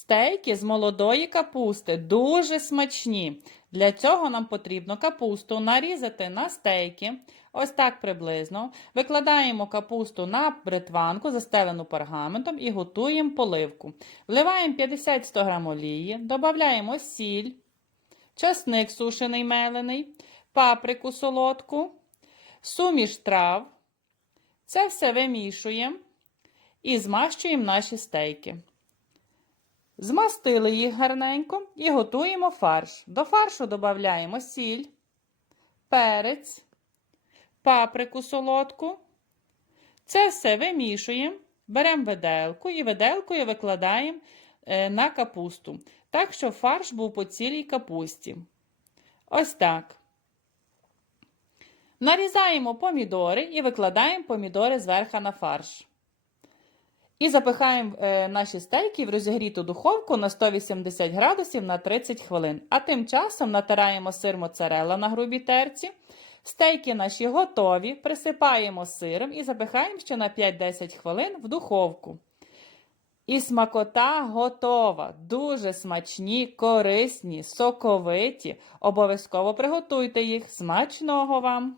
Стейки з молодої капусти дуже смачні. Для цього нам потрібно капусту нарізати на стейки, ось так приблизно. Викладаємо капусту на бритванку, застелену пергаментом, і готуємо поливку. Вливаємо 50-100 г олії, додаємо сіль, часник сушений мелений, паприку солодку, суміш трав. Це все вимішуємо і змащуємо наші стейки. Змастили їх гарненько і готуємо фарш. До фаршу додаємо сіль, перець, паприку солодку. Це все вимішуємо, беремо виделку і виделкою викладаємо е, на капусту, так, щоб фарш був по цілій капусті. Ось так. Нарізаємо помідори і викладаємо помідори зверху на фарш. І запихаємо е, наші стейки в розігріту духовку на 180 градусів на 30 хвилин. А тим часом натираємо сир моцарелла на грубій терці. Стейки наші готові, присипаємо сиром і запихаємо ще на 5-10 хвилин в духовку. І смакота готова. Дуже смачні, корисні, соковиті. Обов'язково приготуйте їх. Смачного вам!